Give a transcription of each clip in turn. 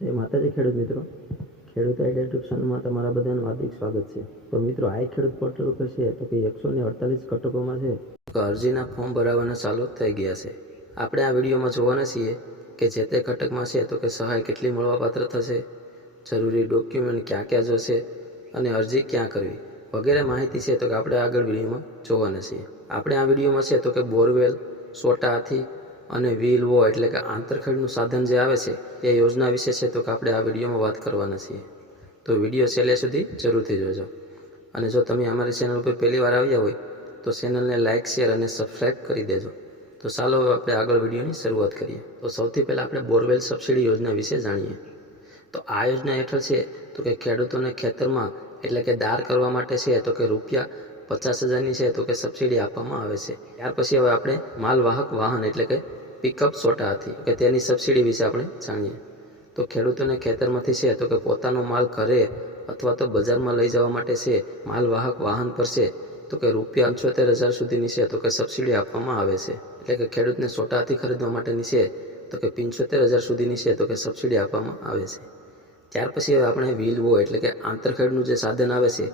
જય માતાજી ખેડૂત મિત્રો, ખેડૂત આઈડિયા યુટ્યુબ ચેનલમાં તમારા બધાનું હાર્દિક સ્વાગત છે। તો મિત્રો આ ખેડૂત પોર્ટલ ઉપર છે તો કે 148 કટકોમાં છે તો અરજીના ફોર્મ ભરાવાના ચાલુ થઈ ગયા છે। આપણે આ વિડીયોમાં જોવાના છીએ કે જે તે ઘટકમાં છે તો કે સહાય કેટલી મળવાપાત્ર થશે, જરૂરી ડોક્યુમેન્ટ ક્યાં ક્યાં જોશે અને અરજી ક્યાં કરવી વગેરે માહિતી છે તો કે આપણે આગળ વિડીયોમાં જોવાના છીએ। આપણે આ વિડીયોમાં છે તો કે બોરવેલ, સોટા હાથી અને વ્હીલ વો એટલે કે આંતરખેડનું સાધન જે આવે છે એ યોજના વિશે છે તો કે આપણે આ વિડીયોમાં વાત કરવાના છીએ। તો વિડીયો છેલ્લે સુધી જરૂરથી જોજો અને જો તમે અમારી ચેનલ ઉપર પહેલી વાર આવ્યા હોય તો ચેનલને લાઇક, શેર અને સબસ્ક્રાઈબ કરી દેજો। તો ચાલો હવે આપણે આગળ વિડીયોની શરૂઆત કરીએ। તો સૌથી પહેલાં આપણે બોરવેલ સબસિડી યોજના વિશે જાણીએ। તો આ યોજના હેઠળ છે તો કે ખેડૂતોને ખેતરમાં એટલે કે દાર કરવા માટે છે તો કે ₹50,000ની છે તો કે સબસિડી આપવામાં આવે છે। ત્યાર પછી હવે આપણે માલવાહક વાહન એટલે કે પિકઅપ સોટા હાથી કે તેની સબસિડી વિશે આપણે જાણીએ। તો ખેડૂતોને ખેતરમાંથી છે તો કે પોતાનો માલ ઘરે અથવા તો બજારમાં લઈ જવા માટે છે માલવાહક વાહન પર છે તો કે ₹75,000 સુધીની છે તો કે સબસિડી આપવામાં આવે છે। એટલે કે ખેડૂતને સોટા હાથી ખરીદવા માટેની છે તો કે 75,000 સુધીની છે તો કે સબસિડી આપવામાં આવે છે। ત્યાર પછી હવે આપણે વ્હીલ વો એટલે કે આંતરખેડનું જે સાધન આવે છે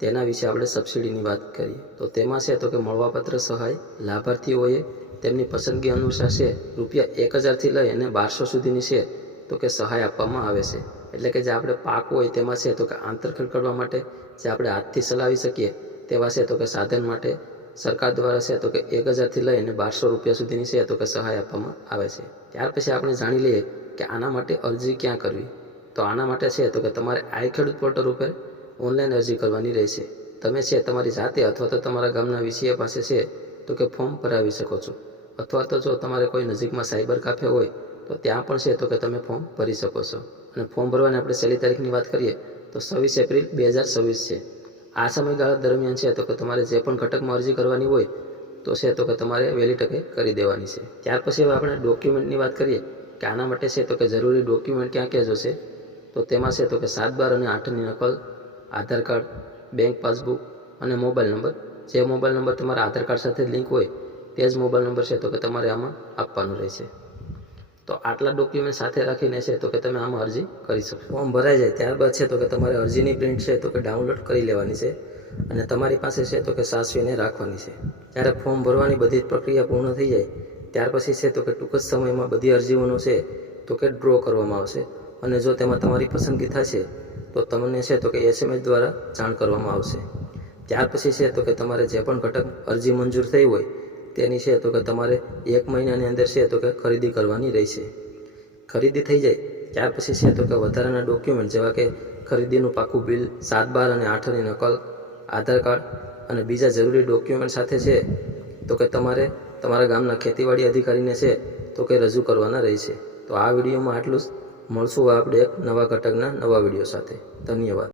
તેના વિશે આપણે સબસિડીની વાત કરીએ। તો તેમાં છે તો કે મળવાપાત્ર સહાય લાભાર્થીઓએ તેમની પસંદગી અનુસાર છે ₹1,000થી લઈ અને 1,200 સુધીની છે તો કે સહાય આપવામાં આવે છે। એટલે કે જે આપણે પાક હોય તેમાં છે તો કે આંતરખેડ કરવા માટે જે આપણે હાથથી ચલાવી શકીએ તેવા છે તો કે સાધન માટે સરકાર દ્વારા છે તો કે 1,000થી લઈ અને ₹1,200 સુધીની છે તો કે સહાય આપવામાં આવે છે। ત્યાર પછી આપણે જાણી લઈએ કે આના માટે અરજી ક્યાં કરવી। તો આના માટે છે તો કે તમારે આઈ ખેડૂત પોર્ટલ ઉપર ઓનલાઈન અરજી કરવાની રહેશે। તમે છે તમારી જાતે અથવા તો તમારા ગામના વીસીએ પાસે છે તો કે ફોર્મ ભરાવી શકો છો, અથવા તો જો તમારે કોઈ નજીકમાં સાયબર કાફે હોય તો ત્યાં પણ છે તો કે તમે ફોર્મ ભરી શકો છો। અને ફોર્મ ભરવાની આપણે છેલ્લી તારીખની વાત કરીએ તો 26 એપ્રિલ 2026 છે। આ સમયગાળા દરમિયાન છે તો કે તમારે જે પણ ઘટકમાં અરજી કરવાની હોય તો છે તો કે તમારે વહેલી તકે કરી દેવાની છે। ત્યાર પછી હવે આપણે ડોક્યુમેન્ટની વાત કરીએ કે આના માટે છે તો કે જરૂરી ડોક્યુમેન્ટ ક્યાં ક્યાં જોશે। તો તેમાં છે તો કે 7, 12 અને 8ની નકલ, આધાર કાર્ડ, બેંક પાસબુક અને મોબાઈલ નંબર। જે મોબાઈલ નંબર તમારા આધાર કાર્ડ સાથે લિંક હોય તે જ મોબાઈલ નંબર છે તો કે તમારે આમાં આપવાનું રહેશે। તો આટલા ડોક્યુમેન્ટ સાથે રાખીને છે તો કે તમે આમાં અરજી કરી શકશો। ફોર્મ ભરાઈ જાય ત્યારબાદ છે તો કે તમારે અરજીની પ્રિન્ટ છે તો કે ડાઉનલોડ કરી લેવાની છે અને તમારી પાસે છે તો કે સાચવીને રાખવાની છે। જ્યારે ફોર્મ ભરવાની બધી પ્રક્રિયા પૂર્ણ થઈ જાય ત્યાર પછી છે તો કે ટૂંક જ સમયમાં બધી અરજીઓનો છે તો કે ડ્રો કરવામાં આવશે અને જો તેમાં તમારી પસંદગી થશે તો તમને છે તો કે SMS દ્વારા જાણ કરવામાં આવશે। ત્યાર પછી છે તો કે તમારે જે પણ ઘટક અરજી મંજૂર થઈ હોય તેની છે તો કે તમારે 1 મહિનાની અંદર છે તો કે ખરીદી કરવાની રહેશે। ખરીદી થઈ જાય ત્યાર પછી છે તો કે વધારાના ડોક્યુમેન્ટ જેવા કે ખરીદીનું પાકું બિલ, 7, 12 અને 8ની નકલ, આધાર કાર્ડ અને બીજા જરૂરી ડોક્યુમેન્ટ સાથે છે તો કે તમારે તમારા ગામના ખેતીવાડી અધિકારીને છે તો કે રજૂ કરવાના રહેશે। તો આ વિડીયોમાં આટલું જ, મળશું આપણે એક નવા ઘટકના નવા વિડીયો સાથે। ધન્યવાદ।